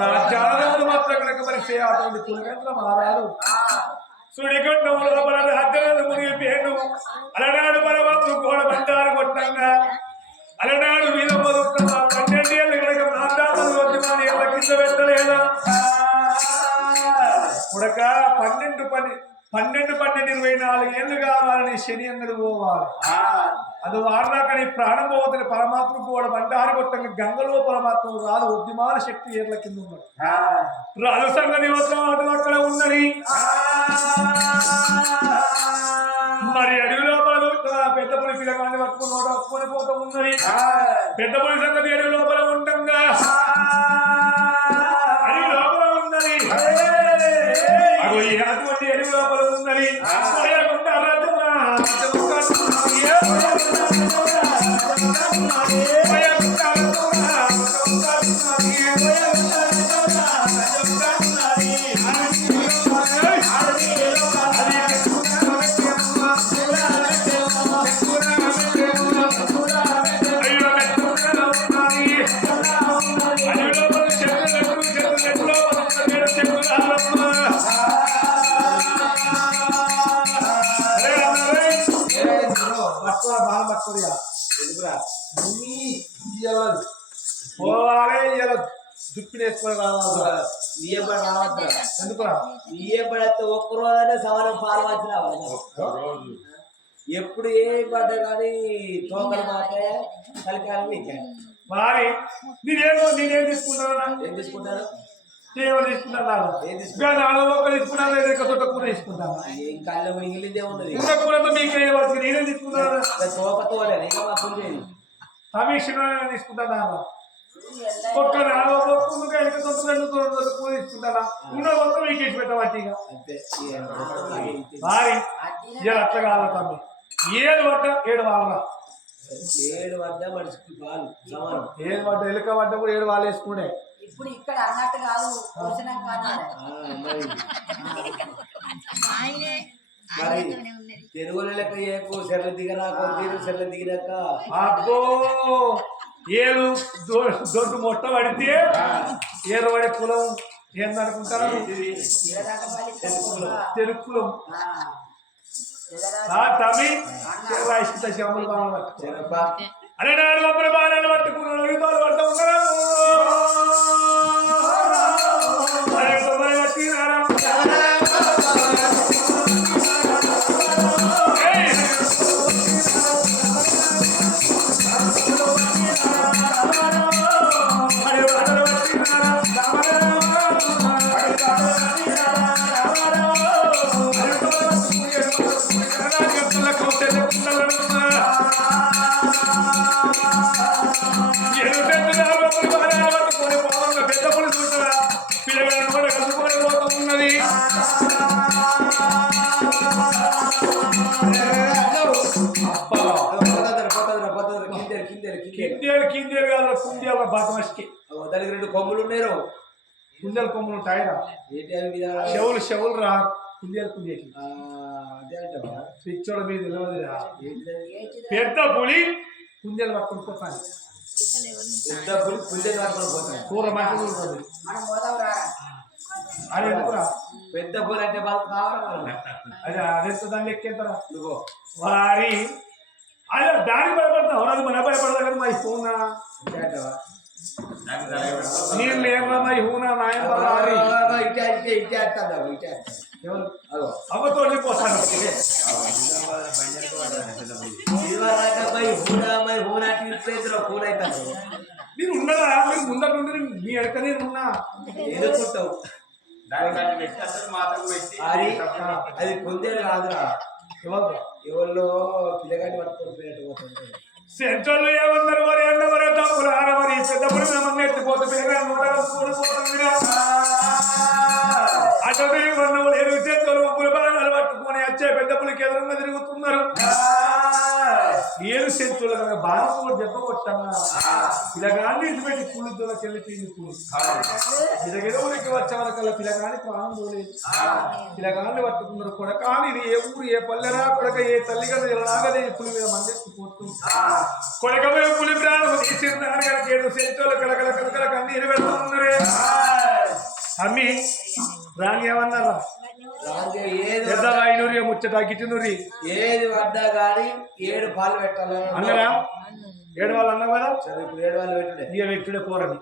రాజ్యాలు మాత్రం కనుక మరి అటువంటి పులిగంతుల మారాదు సుడిగొండం లోపల హద్దలను మునిగి పేను అలనాడు పరమాత్మ గోడ బండారు కొట్టంగా. అలనాడు మీద పొదుతున్న పన్నెండు ఏళ్ళు కనుక మాట్లాడదు వద్దు మన కింద పెట్టలేదా? ఉడక పన్నెండు పని పన్నెండు పన్నెండు ఇరవై నాలుగు ఏళ్ళు కావాలని శని అన్నది పోవాలి. అది వాడినాక నీ ప్రాణం పోతుంది. పరమాత్మ కూడా బండారు కొట్టంగా గంగలో పరమాత్మ రాదు. ఉద్యమాన శక్తి ఏర్ల కింద ఉన్నాడు రాజు సంగతి అక్కడ ఉన్నది. మరి అడవి లోపల దొరుకుతుందా? పెద్ద పులి పిల్లగాన్ని పట్టుకుని నోట పట్టుకొని పోతూ ఉన్నది. పెద్ద పులి సంగతి అడవి లోపల ఉంటుందా అడవి లోపల ఉన్నది. అగో ఈ ఎందుకురా ఒక్కరోజైనా సవరం పాలు వచ్చిన ఎప్పుడు ఏ పడ్డ కానీ తోకలు మాత్రమే కలికాలం నీకే మరి నేనేమో నేనేం ఏం ఏం తీసుకుంటాను. ఇంకా కళ్ళు మిగిలిందే ఉన్నది కూర కూరతో మీకు ఏ నేనేం ఇంకా మాత్రం లేదు సమీక్షణ తీసుకుంటాను ఒక్క నాలుగు తొట్ట కూర తీసుకుంటానా ఉన్న మొత్తం ఇచ్చి పెట్టబట్టి ఇక? మరి ఇలా అట్లా కాదు తమ్మి. ఏడు పడ్డ ఏడు వాళ్ళ ఏడు వద్ద మనిషికి సమానం. ఏడు పడ్డ ఎలుక పడ్డ కూడా ఏడు వాళ్ళు వేసుకునే ఇప్పుడు ఇక్కడ అన్నట్టు కాదు భోజనం కాదు. ఆ, మరి. తెలుగులో లెక్క చేయకు సెర్ల దిగరా కొద్ది సెర్ల దిగినాక అబ్బో! ఏడు దో- దొడ్డు మొట్ట పడితే ఏడు పడే కులం ఏందనుకుంటారు? తెలుగు కులం. తమి శ్యాములు బాగా అరే నాడు బాణాలు పట్టుకున్నాడు. యుద్ధాలు పడుతూ ఉన్నారా కొమ్ములు ఉన్నారు కుందేలు కొమ్ములు ఉంటాయిరా? ఏంటి అవి చెవులు చెవులు రా. కుందేలు కుందేటి అదే అంటావా? పిచ్చోడ మీద తెలియదురా? పెద్ద పులి కుందేలు పట్టుకొని పోతాను. పెద్ద పులి పుల్లె కట్టుకొని పోతాను. కూర మంచిగా ఉంటుంది మనం పోదాం రా అది ఎందుకురా? పెద్ద పులి అంటే వాళ్ళకి కావాలి అది అదెంత దాన్ని ఎక్కేంతరా నువ్వు వారి. అలా దానికి భయపడతావు అది మన భయపడదా కదా మా హూనా అంతే అంటావా? నేను మా హూనా నాయన వారి ఇటే ఇటే ఇటే అంటావు ఇటే హూన అవుతాను మీరు ఉన్నదా? మీరు ముందట ఉండి మీ ఎడక నేను ఉన్నా ఎదుర్కొంటావు అది కొందేలు కాదురా. ఎవరు? ఎవరిలో పిల్లగాడి పట్టుకొని పోయినట్టు సెంట్రల్ ఏమన్నారు మరి అన్నవర తప్పులు ఆడమని పెద్దప్పుడు మేము ఎత్తిపోతే పిల్లగా నూట కూడిపోతుంది అటు తిరిగి వన్నవు లేరు చేతులు ముగ్గురు బాణాలు పట్టుకొని వచ్చే పెద్ద ఎదురుగా తిరుగుతున్నారు. ఏడు సెంతులు కనుక కూడా దెబ్బ కొట్టంగా పిల్లగాన్ని ఇటుపెట్టి పులి దొరకి వెళ్ళిపోయింది పులి పిల్లగేదో ఊరికి వచ్చే వరకల్లా పిల్లగాని ప్రాణం పోలేదు పిల్లగాన్ని పట్టుకున్నారు కొడకాని ఇది ఏ ఊరు ఏ పల్లెరా కొడక ఏ తల్లి కదా ఎలాగదే పులి మీద మందెత్తిపోతుంది కొడకపోయి పులి ప్రాణం తీసిన ఏడు సెంతులు కలకల కలకల కన్నీరు పెడుతున్నారే అమ్మి. రాని ఏమన్నారా? ఐనూరి ముచ్చట గిట్టినూరి. ఏది పడ్డా కానీ ఏడు పాలు పెట్టాలి. అన్నరా? ఏడు వాళ్ళు అన్నావు కదా? సరే ఇప్పుడు ఏడు వాళ్ళు పెట్టుడే ఇక వ్యక్తుడే పోరని.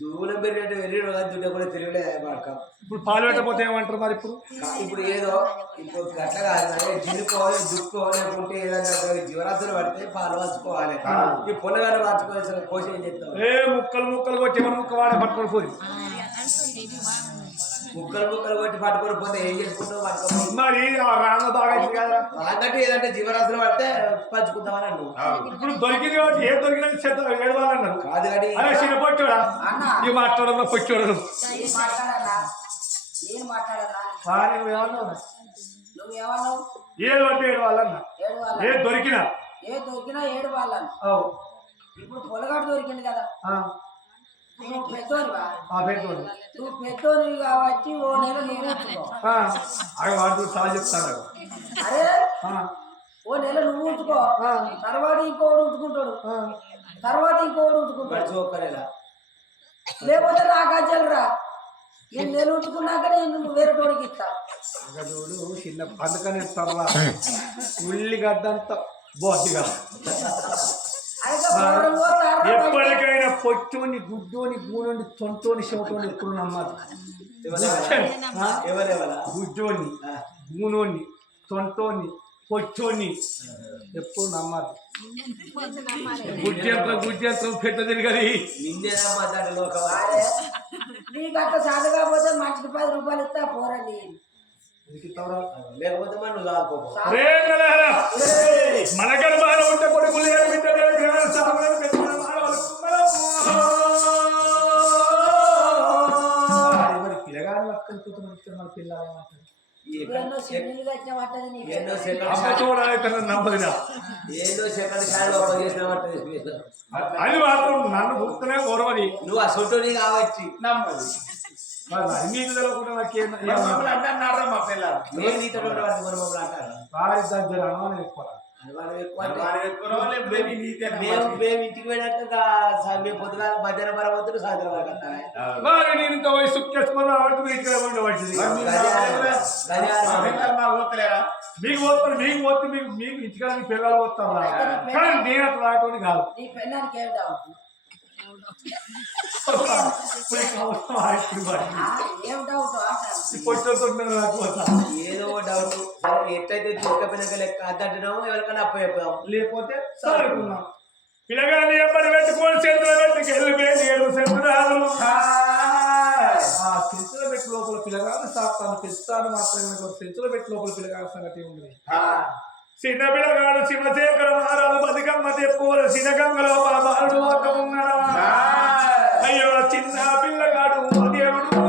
దూరం పెరిగినట్టు వెళ్ళి దుడ్డ కూడా తిరగలే మాట ఇప్పుడు పాలు పెట్టకపోతే ఏమంటారు మరి ఇప్పుడు? ఇప్పుడు ఏదో ఇప్పుడు అట్లా కాదు జిన్నుకోవాలి దుక్కోవాలి లేకుంటే ఏదైనా జీవరాత్రులు పడితే పాలు పంచుకోవాలి. ఈ పొలగాడు పంచుకోవాల్సిన కోసి ఏం చెప్తాం ఏ ముక్కలు ముక్కలు కొట్టి ముక్క వాడే పట్టుకొని పోయి. ముక్కలు ముక్కలు కొట్టి పట్టుకొని పోతే ఏం చేసుకుంటావు? పట్టుకోవాలి మరి ఆ రాంగ బాగా అయింది కదా. అన్నట్టు ఏదంటే జీవరాత్రులు పడితే పంచుకుందామని అన్నావు. ఇప్పుడు దొరికింది కాబట్టి ఏం దొరికినా చెత్త ఏడు వాళ్ళు అన్నారు కాదు కానీ అరే చిన్న పొచ్చోడా అన్న. ఈ మాట్లాడడం పొచ్చోడు మాట్లాడాలా? ఏడు అంటే ఏడు వాళ్ళన్న ఏడు వాళ్ళ ఏ దొరికినా. ఏ దొరికినా ఏడు వాళ్ళని అవు. ఇప్పుడు పొలగాడు దొరికింది కదా. నువ్వు పెద్దోనివా ఆ పెద్దోడు. నువ్వు పెద్దోనివి కాబట్టి ఓ నెల నువ్వు ఉంచుకో ఆ, అక్కడ వాడుతూ చాలా చెప్తాడు. అరే? ఓ నెల నువ్వు ఉంచుకో ఆ, తర్వాత ఇంకోడు ఉంచుకుంటాడు ఆ. తర్వాత ఇంకోడు ఉంచుకుంటాడు మనిషి ఒక్కరేలా లేకపోతే నాకు అజ్జలరా నేను నెల ఉంచుకున్నాక నేను వేరే తోడికి ఇస్తా. చూడు చిన్న అందుకని తర్వా ఉల్లిగడ్డ అంత బోసిగా పొట్టుని గుడ్డోని గూడోని తొంతోని చెవటోని ఎప్పుడు నమ్మాలి గుడ్డోని గూనోని తొంటోని పొట్టోని ఎప్పుడు నమ్మాలి గుడ్డెంత్రం గుడ్డెంత్రం పెట్ట తిరగది? నిన్నేనా మాట్లాడే లోకం అరే, నీకు అట్లా సాధ కాకపోతే మనిషికి పది రూపాయలు ఇస్తా పోరండి లేకపోతే మనం గర్భాన ఉంటే కొడుకులు నమ్మదినా ఏదో సెకండ్ షాడ్ ఓపెన్ చేసినామంటే అది మాత్రం నన్ను గుర్తునే గౌరవది నువ్వు ఆ సొట్టుని కావచ్చు నమ్మది. నేను మన మమ్మల్ని అంటారు వారి దగ్గర అనుమానం ఎక్కువ మేము మేము ఇంటికి పోయినట్టు మేము పొద్దున మధ్యాహ్నం సాయంత్రం వరకు ఆవిడకి ఇక్కడ ఉండవచ్చింది మీకు పోతాను మీకు పోతే మీకు మీకు ఇంటికాడ మీ పిల్లలు పోతాం కానీ నేను అట్లా రావటం కాదు. ఏదో డౌట్ ఎట్లయితే తీసుకపోయినాక లెక్క అద్దంటున్నాము ఎవరికైనా అప్పు చెప్దాం లేకపోతే సరుకున్నాం. పిల్లగాని ఎప్పటి పెట్టుకొని చేతులు పెట్టి వెళ్ళిపోయి ఏడు సెంతురాలు ఆ సెంతుల పెట్టి లోపల పిల్లగాడు సాస్తాను పెంచుతాను మాత్రమే సెంతుల పెట్టి లోపల పిల్లగాడు సంగతి ఉంది చిన్న పిల్లగాడు శివశేఖర మహారాజు బతుకమ్మ తెప్పుల సినగంగలో ఆ బాలుడు అయ్యో చిన్న పిల్లగాడు దేవుడు.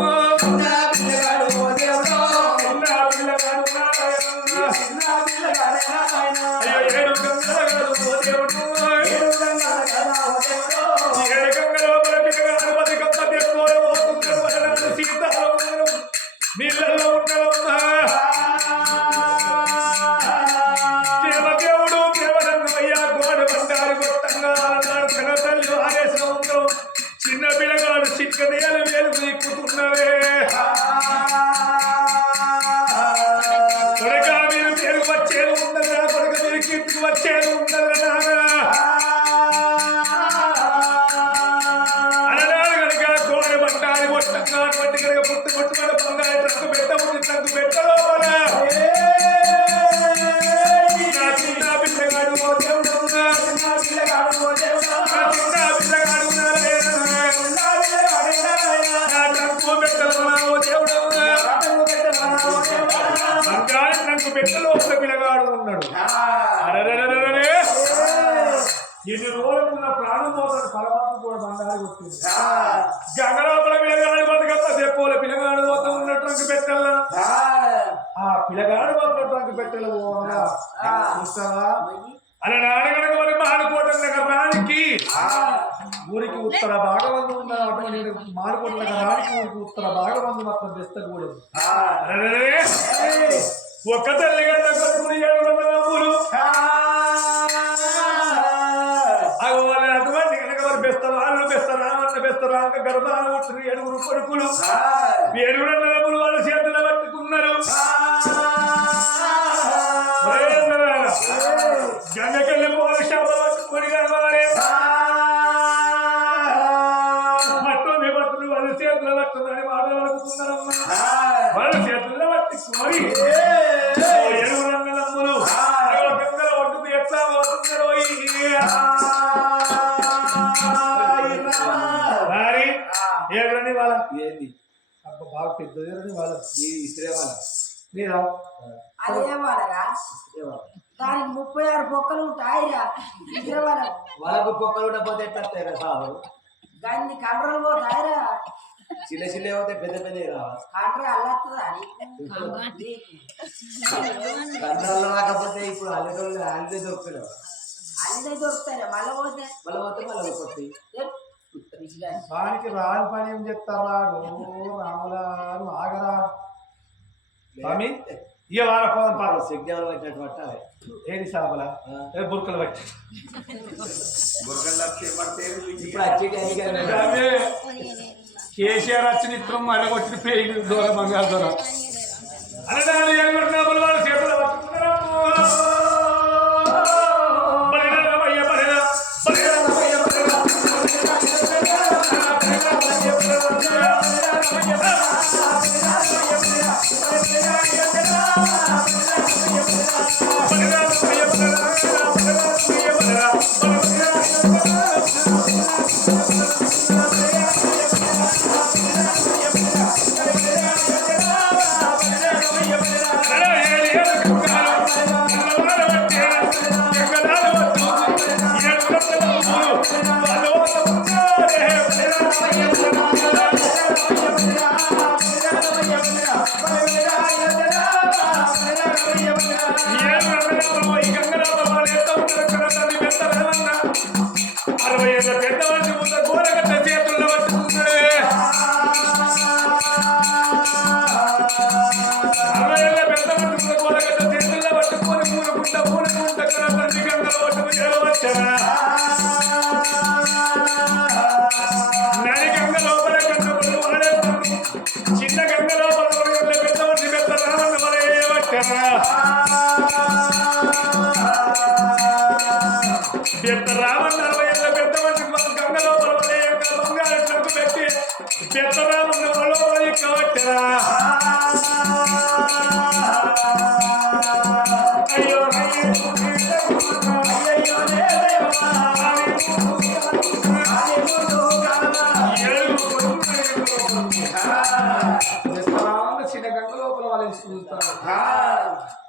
ఊరికి ఉత్తర భాగవంతు ఉన్న అటువంటి నగరానికి ఊరికి ఉత్తర భాగవంతు మాత్రం బెస్తకూడదు అరెరెరె. ఒక్క తల్లి గంట కొడుకుని ఊరు? అటువంటి కనుక వాళ్ళు పుట్టిన ఏడుగురు కొడుకులు. ఏడుగురు వాళ్ళ చేతులు పట్టుకున్నారు. ఏడుని వాళ్ళ ఏంది? అబ్బా బాగా పెద్దది వాళ్ళ ఈ ఇస్త్రీ వాళ్ళ లేదా అదే వాళ్ళరా దానికి ముప్పై ఆరు బొక్కలు ఉంటాయిరా. వాళ్ళ వాళ్ళకు పొక్కలు ఉండకపోతే ఎట్లా వస్తాయి రా సాబు దాన్ని కండ్రలు పోతాయిరా. చిన్న చిన్న పోతే పెద్ద పెద్ద కండ్ర అల్లస్తుందా కంట్రోల్లో రాకపోతే ఇప్పుడు అల్లెటోళ్ళు అల్లే దొరుకుతారు అన్నీ దొరుకుతాయిరా మళ్ళీ పోతే? మళ్ళీ పోతే మళ్ళీ కొత్తాయి వానికి రాని పని ఏం చెప్తారా నువ్వు రాములా నువ్వు ఆగరా. స్వామి? ఇక వార పోదాం పారు సిగ్నల్ పెట్టినట్టు పట్టాలి. ఏది సాబల? బుర్కలు అదే. కేసీఆర్ వచ్చిన ఇత్రం అడగొచ్చిన పేరు దూరం బంగారు దూరం. అనడాలు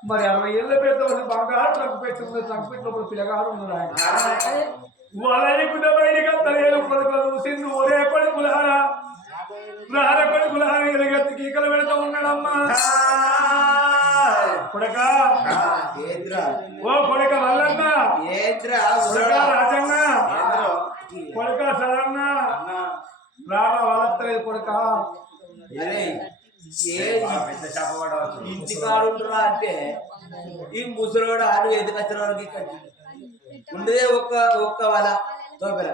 మరి అరవై ఏళ్ళ పెద్ద బంగారు ట్రంక్ పెట్టి ట్రంక్ పెట్టినప్పుడు పిల్లగాడు ఉన్నాడు తలేరు కొడుకులు సిన్ను ఒరే కొడుకులారా రార కొడుకులారా ఎలుగెత్తి కీకలు పెడతా ఉన్నాడమ్మా. కొడక. ఓ కొడక వల్లన్న ఏంద్రా కొడక రాజన్న. కొడక సరన్న రారా వలత్తలేదు కొడక. ఇంటి కాడుంటురా అంటే ఈ ముసలోడు ఆడు ఎందుకు వచ్చిన వాడికి ఇక్కడ ఉండేదే ఒక్క ఒక్క వల తోపెల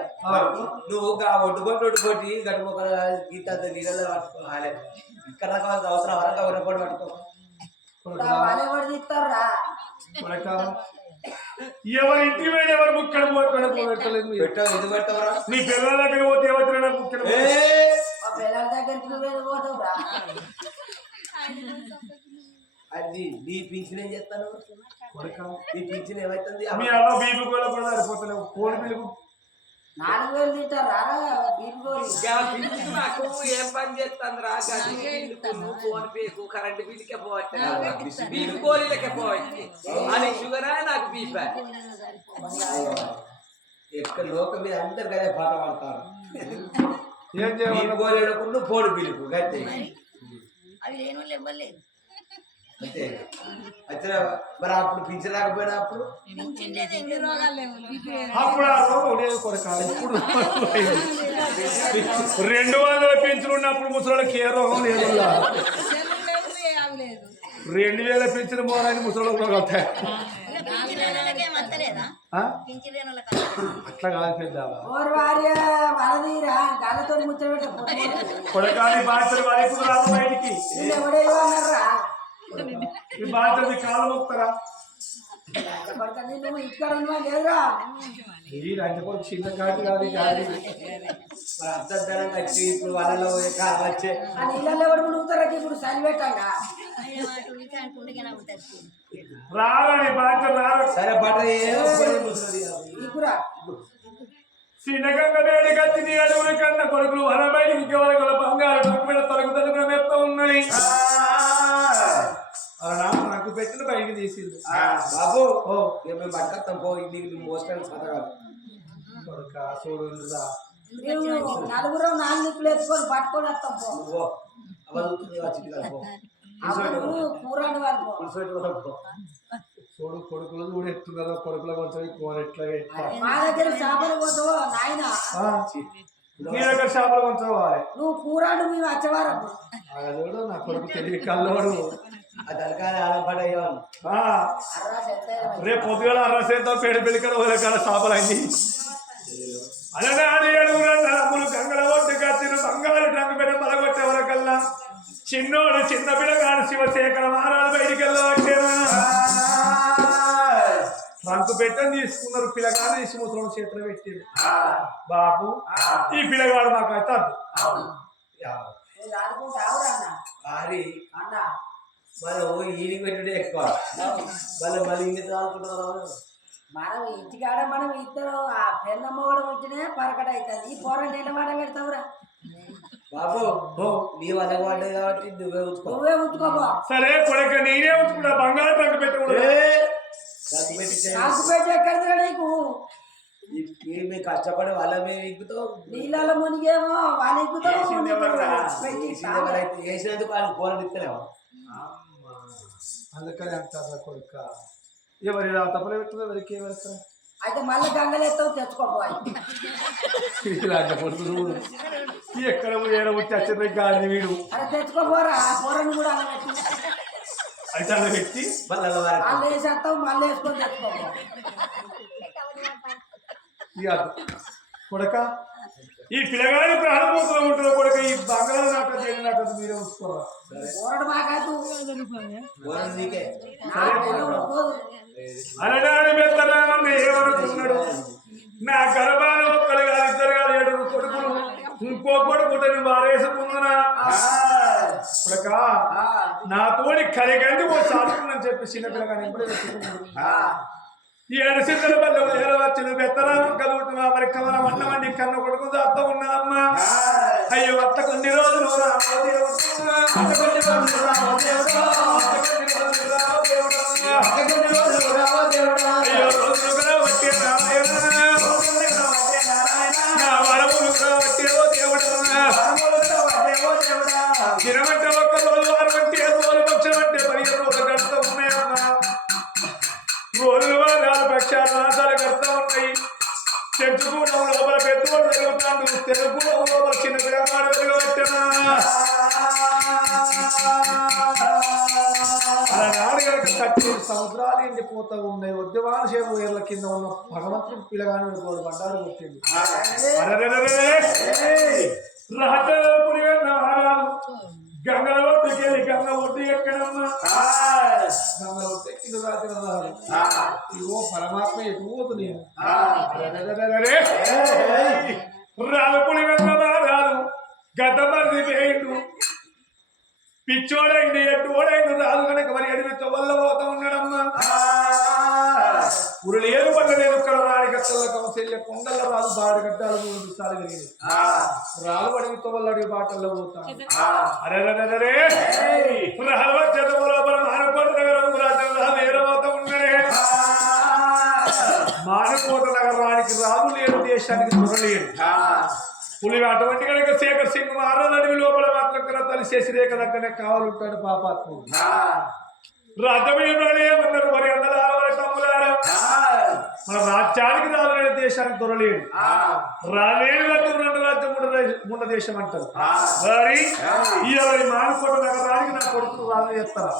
నువ్వు ఒక ఒడ్డుకొట్టి ఒడ్డుకొట్టి గట్టు ఒక గీత నీళ్ళలో పట్టుకోవాలి ఇక్కడ రకమైన అవసరం వరకు పట్టుకో. వాళ్ళే కూడా కొడక ఎవరి ఇంటికి పోయిన ఎవరు ముక్కడ పోయి పెట్టలేదు. మీరు. పెట్టావు ఎందుకు పెట్టవరా? నీ పిల్లల దగ్గర పోతే ఎవరు ముక్కడ అది నీ పింఛన్ ఏం చేస్తాను కొడక నీ పింఛన్ ఏమైతుంది మీ అన్న బీపీ కూడా కూడా సరిపోతలేవు కోడి పిలుపు నాలుగు వేలు తింటారా బీరుగోలు నాకు ఏం పని చేస్తాను రా గది బిల్లుకు ఫోన్ పేకు కరెంట్ బిల్లుకే పోవచ్చు బిల్లు గోళీలకే పోవచ్చు అని షుగర్ నాకు బీపీ ఎక్కడ లోకం మీద అందరు కదా పాట పాడతారు ఏం చేయాలి పోడు గట్టే అవి లేను ఇవ్వలేదు అంతే. వచ్చిన మరి అప్పుడు పింఛన్ రాకపోయినా అప్పుడు ఇప్పుడు రెండు వందల పెంచులు ఉన్నప్పుడు ముసలికి ఏ రోగం లేదు రెండు వేల పెంచిన మోరాని ముసలికి రోగం అట్లా కాదు బాధ్యత బయటికి. బాధ్యత కాలు మొక్కరా పడతాను నువ్వు ఇక్కడ ఉన్నావా లేదురా. ఈ రంజపూర్ చిన్న కాటి కాదు ఈ గాడి మరి అర్థం వచ్చి ఇప్పుడు వాళ్ళలో కాలం వచ్చే. ఆ నీళ్ళల్లో ఎవడు మునుగుతారా ఇప్పుడు పెట్టంగా? రారు సరే బట్ట నీ అడుగుల కన్న కొడుకులు వన బయటికి ఇంకెవరి బంగారు డొక్కు మీద తలకు తగ్గున మెత్త ఉన్నది నాకు పెట్టిన బయటికి తీసింది బాబు మేము పట్టుకొస్తాం పో నీకు మోస్టల్ చదవాలి. కొడుక చూడు నలుగురు నాలుగు నిప్పులు ఎత్తుకొని పట్టుకొని వస్తాం పో. కూడా చూడు కొడుకులు చూడు ఎత్తున్నదో కొడుకుల కొంచెం కూర ఎట్లా. మా దగ్గర చేపలు నాయన? నీ దగ్గర చేపలు కొంచెం నువ్వు కూరాడు మేము వచ్చేవారం చూడు నా కొడుకు తెలివి కల్లోడు. అర్రా రేపు పొద్దుగాల అరసేతో పేడ పెళ్ళికడ వాళ్ళ చేపలన్నీ అలనాడు ఏడుగురు నలుగురు గంగల ఒడ్డు కత్తిన బంగారు రంగు బిడ్డ పలగొట్టే వరకల్లా చిన్నోడు చిన్న పిల్లగాడు శివశేఖర మహారాజు బయటికి వెళ్ళవట్టేనా రంకు పెట్టని తీసుకున్నారు పిల్లగాడు తీసి ముసలం చేతిలో పెట్టాడు బాబు ఈ పిల్లగాడు మాకు అయితే ఆడుకుంటావురా అన్న ఈడికి పెట్టుడే ఎక్కువ. మళ్ళీ తాగుకుంటున్నాం మనం ఇంటికాడ మనం ఇద్దరు ఆ పెన్నమ్మ కూడా వచ్చినే పరకట అవుతుంది. ఈ ఎంత మాట పెడతావురా? బాబు నీ వల్ల పడ్డది కాబట్టి నువ్వే ఉంచుకో నువ్వే ఉంచుకోపో సరే కొడక నేనే ఉంచుకున్నా బంగారు రంగు పెట్టకూడదు నాకు పెట్టి ఎక్కడిదిరా నీకు? మేము కష్టపడి వాళ్ళ మీద ఎక్కుతావు నీళ్ళలో మునిగేమో వాళ్ళ ఎక్కుతావు వేసినందుకు వాళ్ళు కూర ఇస్తలేము అందుకని అంటారా కొడుక. ఎవరి తప్పలే పెట్టదు ఎవరికి ఎవరికి అయితే మళ్ళీ గంగలెత్తావు తెచ్చుకోపోయి ఇలాంటి పొడుతుడు ఎక్కడ ఏడ వచ్చి గాడి వీడు? అరే తెచ్చుకోపోరా కూరని కూడా అలా పెట్టి అయితే అలా పెట్టి మళ్ళీ వాళ్ళు వేసేస్తావు మళ్ళీ వేసుకొని తెచ్చుకోపో. ఇక కొడక ఈ పిల్లగాడి ప్రాణభూతులు ఉంటారు కొడక? ఈ బంగారు నాకు తేలి నాకు మీరే నీకే. అలనాడు మెత్తనాన్ని ఏమనుకున్నాడు నా గర్భాన ఒక్కడు కాదు ఇద్దరు కాదు ఏడుగురు కొడుకులు. ఇంకో కొడుకుని వారేసుకున్నా కొడక నా తోడి కలిగండి ఓ చాలుకుని చెప్పి చిన్న పిల్లగాని ఎప్పుడే పెట్టుకున్నాడు ఈ అరసిద్దల వల్ల ఏడవచ్చిన బెత్తరామం కలుగుతున్నా. మరి కమల అన్నమండి కన్న కొడుకు అత్త ఉన్నదమ్మా. అయ్యో అత్త కొన్ని రోజులు రామో దేవుడా, నాడుగలకు కట్టి సముద్రాలు ఎండిపోతూ ఉన్నాయి ఉద్యమాన చేమ కింద ఉన్న భగవంతుడు పిల్లగాని వాడు బండారు కొట్టింది గంగల ఒడ్డుకి గంగ ఒడ్డు ఎక్కడమ్మా గంగ ఒడ్డు ఎక్కిన రాత్రి అన్నారు. పరమాత్మ ఎటు పోతు నేను రాలపులి గత మంది వేయండు పిచ్చోడైంది ఎట్టుకోడైంది రాదు కనుక మరి అడిగితే వల్ల పోతా ఉన్నాడమ్మా ఉరులు ఏరు పడ్డ నేను ఇక్కడ రాడి గట్టల కౌశల్య కొండల రాదు బాడి గట్టాలు మూడు దిశాలు కలిగింది రాలు అడిగితే వల్ల అడిగి బాటల్లో పోతాం. అరే వచ్చేత లోపల మానకోట నగరం రాజ్యం ఏరవత ఉన్నదే మానకోట నగరానికి రాదు లేని దేశానికి దొరలేడు పులి అటువంటి కనుక శేఖర్ సింగ్ మహారాజ్ అడవి లోపల మాత్రం కదా తలిసేసి రేఖ దగ్గరనే కావాలంటాడు పాపాత్ముడు రాజ్యమేమన్నారు మరి అందలారా మరి తమ్ములారా మన రాజ్యానికి రాలేని దేశానికి దొరలేడు రాలేని రాజ్యం రెండు రాజ్యం మూడు ముండ దేశం అంటారు. మరి ఈ మానుకోట నగరానికి నా కొడుకు రాజు చేస్తారా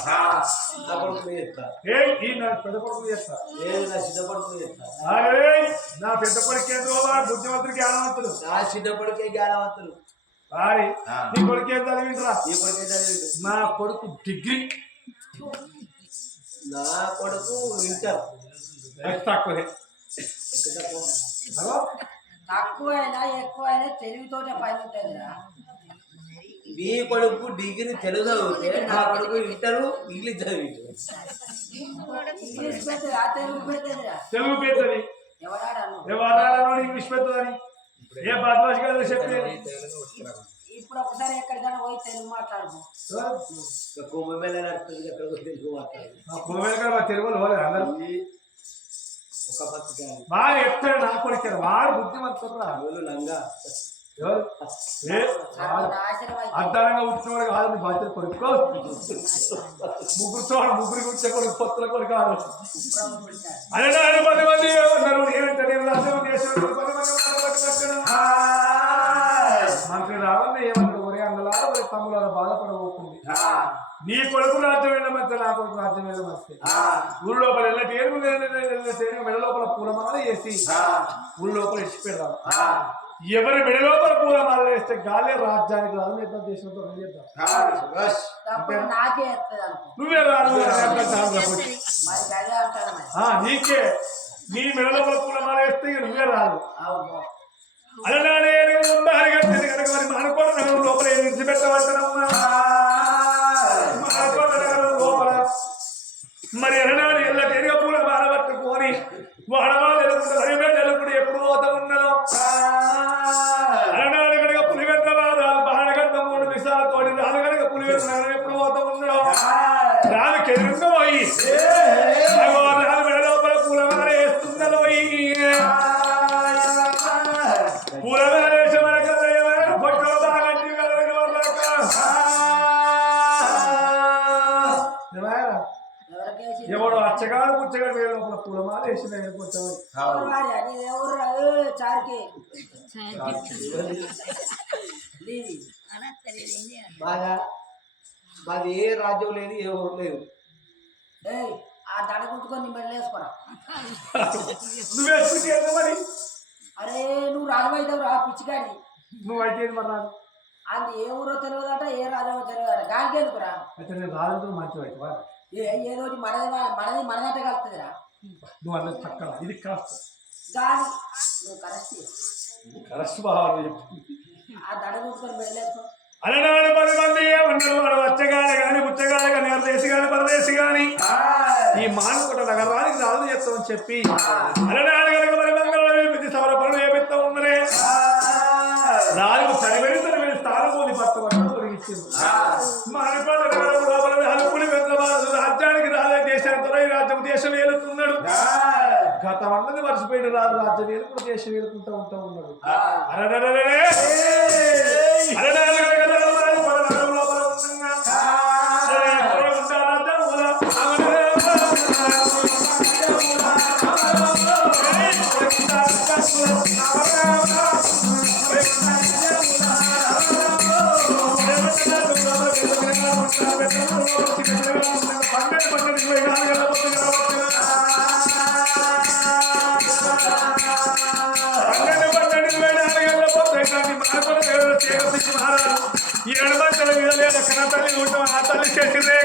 నా కొడుకు చేస్తా. ఏ ఈ నా పెద్ద కొడుకు చేస్తా? నా సిద్ధపడుకు చేస్తా. అరే నా పెద్ద కొడుకు బుద్ధిమంతుడు జ్ఞానవంతుడు. నా సిద్ధపడికే జ్ఞానవంతులు వారి నీ కొడుకు ఏం చదివింట్రా ఈ కొడుకే చదివిండు? నా కొడుకు డిగ్రీ. నా కొడుకు ఇంటర్. తక్కువే ఎక్కడ తక్కువ? అగో, తక్కువైనా ఎక్కువైనా తెలివితోటే పైన ఉంటుందిరా నీ కొడుకు డిగ్రీ తెలుగు చదివితే నా కొడుకు ఇంటర్ ఇంగ్లీష్ చదివిండు. ఇంగ్లీష్ తెలుగు పెద్దది. పెద్దదని. ఏ బద్మాష్ గారు చెప్పి ఇప్పుడు ఒకసారి ఎక్కడికైనా పోయి తెలుగు మాట్లాడుకో. కుంభమేళ నడుస్తుంది ఎక్కడికి తెలుగు మాట్లాడు కోవేల తెలుగు వాళ్ళు అందరూ. ఒక పత్రిక బాగా చెప్తాడు నా కొడుకు వాడు బుద్ధిమంతుడు రా ఎవరు? లంగా అడ్డాలంగా ఉంటున్నవాడు కాదు నీ బాధ్యత కొడుకో. ముగ్గురుతో ముగ్గురు కూర్చో కొడుకు పొత్తుల కొడుకు కాదు. అదే పది మంది ఏమన్నారు ఏమంటే నేను రాజ్యం చేశాను పది మంది ఉన్నారు, పది పక్కన. మనకి రావన్న ఏమన్నారు ఒరే అన్నలారా ఒరే తమ్ములారా బాధపడబోతుంది. నీ కొడుకు రాజ్యం వెళ్ళమంటే నా కొడుకు రాజ్యం వెళ్ళమంటే ఊళ్ళో లోపల వెళ్ళ టేరు మెడ లోపల పూలమాల వేసి ఊళ్ళో లోపల ఇచ్చి పెడదాం ఎవరి మెడ లోపల పూలమాల వేస్తే గాలే రాజ్యానికి రాదు మిగతా దేశంతో నువ్వే రాదు నీకే నీ మెడ లోపల పూలమాల వేస్తే నువ్వే రాదు అవును. అలనాడే ఉండాలి కనుక మరి నగరం లోపల ఏం మరి అలనాడు ఎల్ల తెరిగ పూల బారబట్టుకొని వాడవాళ్ళు ఎలుకుంటే హరిమేట ఎలుకుడు ఎప్పుడు పోతా ఉన్నదో? అలనాడు కనుక పులివెంట వారాలు బాణగంట మూడు విషాలతోటి రాదు కనుక పులివెంట ఎప్పుడు పోతా ఉన్నదో? రాదు కెదురుగా పోయి మాది ఏ రాజ్యం లేదు ఏ ఊరు లేదు. ఆ దడ కుట్టుకొని మెడలేసుకోరా నువ్వు వేసుకుంటే మరి? అరే నువ్వు రాజవైద్యం రా పిచ్చిగాడి. నువ్వు అయితే మరి అది ఏ ఊరో తెలియదట ఏ రాజమో తెలియదట. గాలికి ఎందుకురా? అయితే నేను రాజుతో ఏ ఏదోటి మనది మనది మనదంటే కలుతుందిరా నువ్వు అన్నది పక్కన ఇది కాస్త గాలి. నువ్వు కరెక్ట్ కరెక్ట్ బాగా ఆ దడ కుట్టుకొని అలనాడు పది మంది ఏమన్నారు వాడు వచ్చగానే కానీ పుచ్చగానే కానీ అరదేశి కానీ పరదేశి కానీ ఈ మానుకోట నగరానికి రాజు చేస్తామని చెప్పి అలనాడు కనుక మరి వేపించి సవర పనులు ఏమిస్తా ఉన్నరే. రాజు చనిపోయి చనిపోయి స్థానం పోని పట్టడం తొలగించింది మానుకోట నగరం లోపల హలుపుని రాజ్యానికి రాలే దేశాంతరం ఈ రాజ్యం దేశం ఏలుతున్నాడు. గత అన్నది మర్చిపోయిన రాజు రాజ్యం ఏలుకుడు దేశం ఏలుకుంటూ ఉంటా ఉన్నాడు. అరెరెరెరెరే! అరెరెరెరెరే! రాజు పడ ఏడు మంటల మీద లేదా కన్న తల్లి ఉంటాం ఆ తల్లి చేసిందే.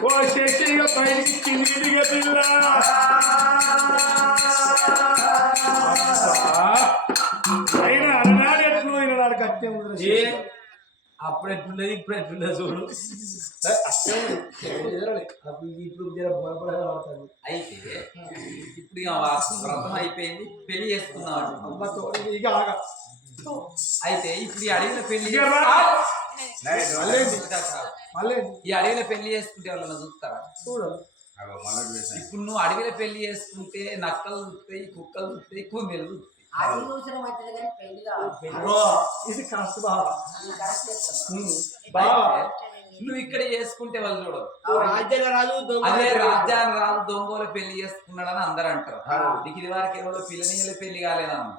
ఓ శశిగా పైకి కిందిగా పిల్ల అయినా అలనాడు ఎట్లు ఈనాడు కత్తి ఏ అప్పుడు ఎట్లుండేది ఇప్పుడు ఎట్లుండదు చూడు. ఇప్పుడు అయితే ఇప్పుడు వ్రతం అయిపోయింది పెళ్ళి ఇక ఆగ. అయితే ఇప్పుడు ఈ అడవిలో పెళ్ళి ఈ అడవిలో పెళ్ళి చేసుకుంటే వాళ్ళని చూస్తారా? చూడు. ఇప్పుడు నువ్వు అడవిలో పెళ్ళి చేసుకుంటే నక్కలు దుస్తాయి కుక్కలు దుస్తాయి కుందేలు దుస్తాయి ఇది బావ. బావ నువ్వు ఇక్కడ చేసుకుంటే వాళ్ళు చూడదు రాజ్యాంగ రాజు దొంగ అదే రాజ్యాన్ని రాజు దొంగల పెళ్ళి చేసుకున్నాడని అందరు అంటారు. నీకు ఇది వరకు ఎవరో పిల్లనీళ్ళ పెళ్ళి కాలేదన్న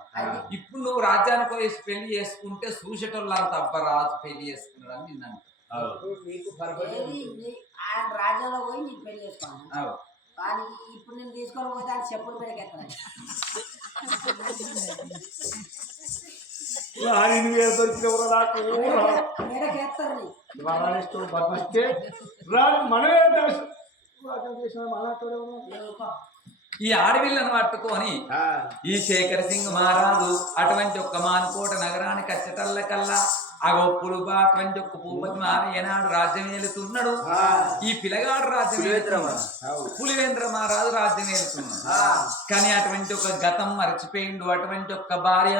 ఇప్పుడు నువ్వు రాజ్యానికి పోయి పెళ్ళి చేసుకుంటే చూసేటోళ్ళు అంత అబ్బ రాజు పెళ్ళి చేసుకున్నాడని నిన్ను రాజ్యంలో పోయి నీకు పెళ్ళి. కానీ ఇప్పుడు నేను తీసుకొని పోతే చెప్పులు పెరిగెత్తాను రాని మనమే? ఈ ఆడవిళ్ళను పట్టుకొని ఈ శేఖర్ సింగ్ మహారాజు అటువంటి ఒక్క మానుకోట నగరానికి వచ్చటల్ల కల్లా ఆ గొప్పులు అటువంటి ఒక్క భూపతి ఏనాడు రాజ్యం ఏలుతున్నాడు? ఈ పిల్లగాడు రాజ్యం. పులివేంద్ర మహారాజు రాజ్యం ఏలుతున్నాడు. కానీ అటువంటి ఒక గతం మర్చిపోయిండు. అటువంటి ఒక్క భార్య